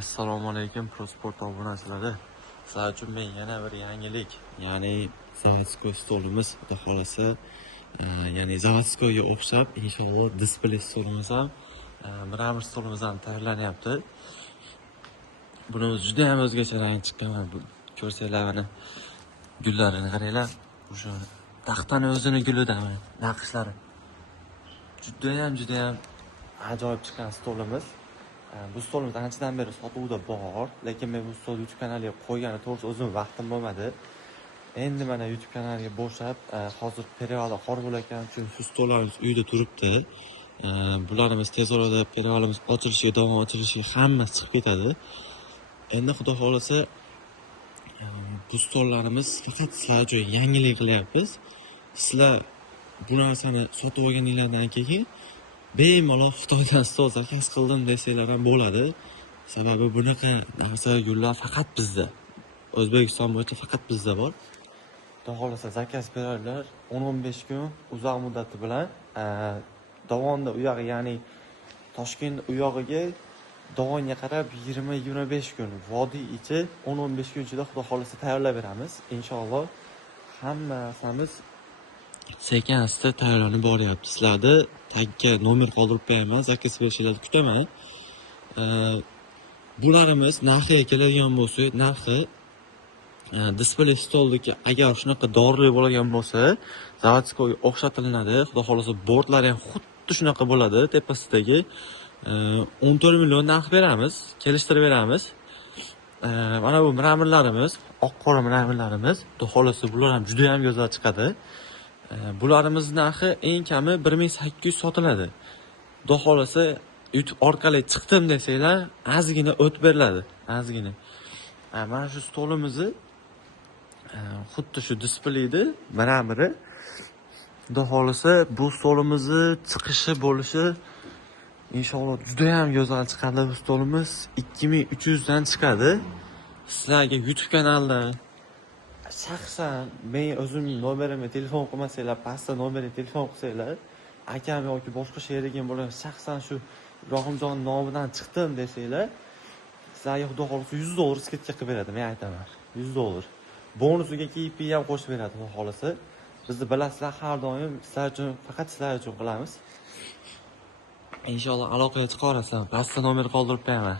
Assalomu alaykum Prosport obunachilari. Sizlar uchun men yana bir yangilik, ya'ni zavodskoy stolimiz xudo xolasa, ya'ni zavodskoyga o'xshab inshaalloh displey stolimiz ham, mramor stolimiz ham tayyorlanyapti. Buni juda ham o'zgacha rang chiqqan. Bu ko'rsanglar mana gullarini qaranglar. O'sha taxtani o'zini gulida mana naqshlari. Juda ham ajoyib chiqqan stolimiz. Bu stolimiz anchadan beri sotuvda bor, lekin men bu stol YouTube kanaliga qo'ygani to'g'risi o'zim vaqtim bo'lmadi. Endi mana YouTube kanaliga bo'shab, hozir periodi xor bo'layotgani uchun shu stollarimiz uyda turibdi. Bularimiz tez orada periodimiz ochilishiga, davom ochilishiga hammasi chiqib ketadi. Endi xudo xolasa bu stollarimiz faqat sizlar uchun yangilik qilyapmiz. Sizlar bu narsani sotib olganinglardan keyin bemalol Xitoydan stol zakaz qildim desanglar ham bo'ladi. Sababi bunaqa narsa gullar faqat bizda. O'zbekiston bo'yicha faqat bizda bor. Xudo xolasa zakaz beradilar 10-15 kun uzoq muddati bilan Dovonda u yog'i, ya'ni Toshkent u yog'iga Dovonga qarab 20-25 kun, vodiy ichi 10-15 kun ichida xudo xolasa tayyorlab beramiz. Inshaalloh hamma narsamiz sekin-asta tayyorlanib boryapti. Sizlarni tagga nomer qoldirib qo'yaman, zakaz berishingizni kutaman. Bularimiz narxiga keladigan bo'lsa, narxi displey stoldagi agar shunaqa dorli bo'lgan bo'lsa, zavodskoyga o'xshatilinadi. Xudo xolasa bordlari ham xuddi shunaqa bo'ladi, tepasidagi 14 million narx beramiz, kelishtirib beramiz. Mana bu mramorlarimiz, oq-qora mramorlarimiz, xudo xolasa bular ham juda ham go'zal chiqadi. Bularimiz narxi eng kami 1800 sotiladi. Xudo xolasa YouTube orqali chiqdim desanglar, ozgina o't beriladi, ozgina. Mana shu stolimizni xuddi shu displeyni mramori. Xudo xolasa bu stolimizni chiqishi bo'lishi inshaalloh juda ham go'zal chiqadi. Bu stolimiz 2300 dan chiqadi. Sizlarga YouTube kanaldan shaxsan men o'zimning nomerimga telefon qilmasanglar, pastda nomerga telefon qilsanglar, akam yoki boshqa sherigim bo'lgan shaxsan shu Rohimjon nomidan chiqdim desanglar, sizlarga xudo xolasa $100 skidka qilib beradi, men aytaman. $100. Bonusiga KP ham qo'shib beradi xudo xolasa. Bizni bilasizlar, har doim sizlar uchun, faqat sizlar uchun qilamiz. Inshaalloh aloqaga chiqa olasan. Pastda nomer qoldirib qo'yaman.